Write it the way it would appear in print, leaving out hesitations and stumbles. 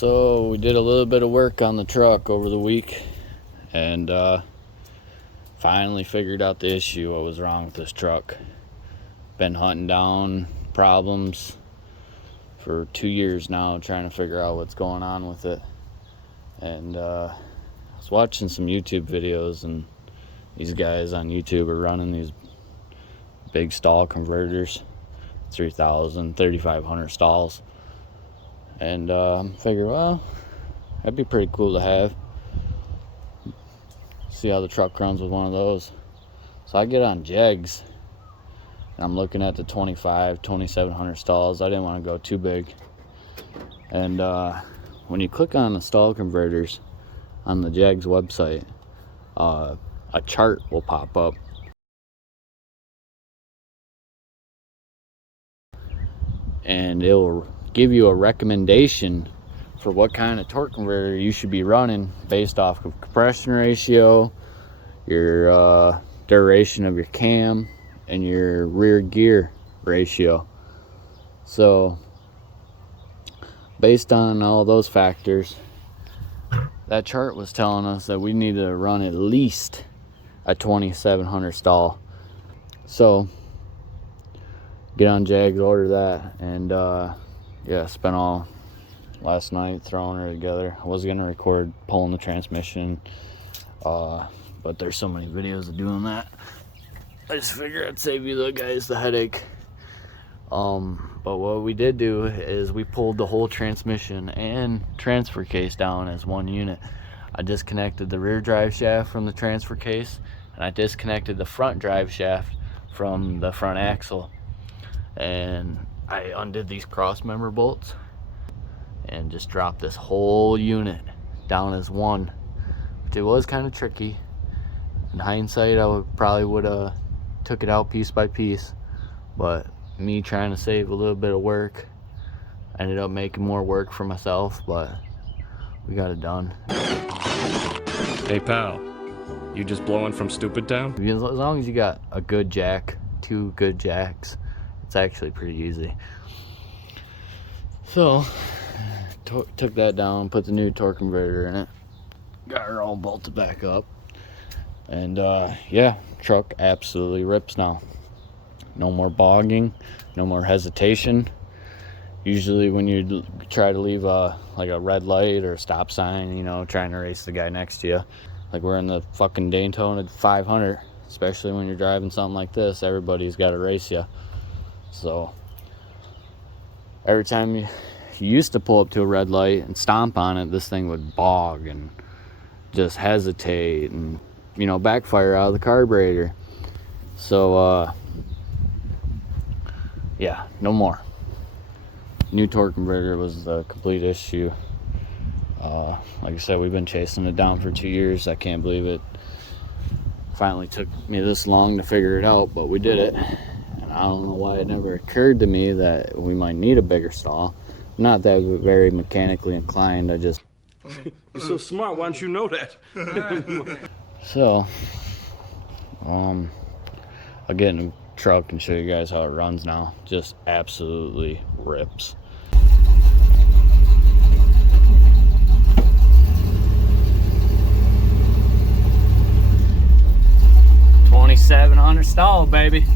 So we did a little bit of work on the truck over the week and finally figured out the issue, what was wrong with this truck. Been hunting down problems for 2 years now, trying to figure out what's going on with it. And I was watching some YouTube videos, and these guys on YouTube are running these big stall converters, 3,000, 3,500 stalls. And I figured, well, that'd be pretty cool to have. See how the truck runs with one of those. So I get on Jegs, and I'm looking at the 2,700 stalls. I didn't want to go too big. And when you click on the stall converters on the Jegs website, a chart will pop up. And it will give you a recommendation for what kind of torque converter you should be running based off of compression ratio, your duration of your cam, and your rear gear ratio. So based on all those factors, that chart was telling us that we need to run at least a 2,700 stall. So get on Jags, order that, and yeah, spent all last night throwing her together. I was gonna record pulling the transmission, but there's so many videos of doing that. I just figured I'd save you the guys the headache. But what we did do is we pulled the whole transmission and transfer case down as one unit. I disconnected the rear drive shaft from the transfer case, and I disconnected the front drive shaft from the front axle. And I undid these cross member bolts and just dropped this whole unit down as one, which it was kind of tricky. In hindsight, I probably would have took it out piece by piece, but me trying to save a little bit of work, I ended up making more work for myself, but we got it done. Hey pal, you just blowing from Stupid Town? As long as you got a good jack, 2 good jacks, it's actually pretty easy. So took that down, put the new torque converter in it, got her all bolted back up, and yeah, truck absolutely rips now. No more bogging, no more hesitation. Usually when you try to leave like a red light or a stop sign, you know, trying to race the guy next to you, like we're in the fucking Daytona 500, especially when you're driving something like this, everybody's got to race you. So every time you used to pull up to a red light and stomp on it, this thing would bog and just hesitate and, you know, backfire out of the carburetor. So yeah, no more. New torque converter was the complete issue. Like I said, we've been chasing it down for 2 years. I can't believe it finally took me this long to figure it out, but we did it. I don't know why it never occurred to me that we might need a bigger stall. I'm not that very mechanically inclined. I just... You're so smart, why don't you know that? So, I'll get in the truck and show you guys how it runs now. Just absolutely rips. $2,700 stall, baby.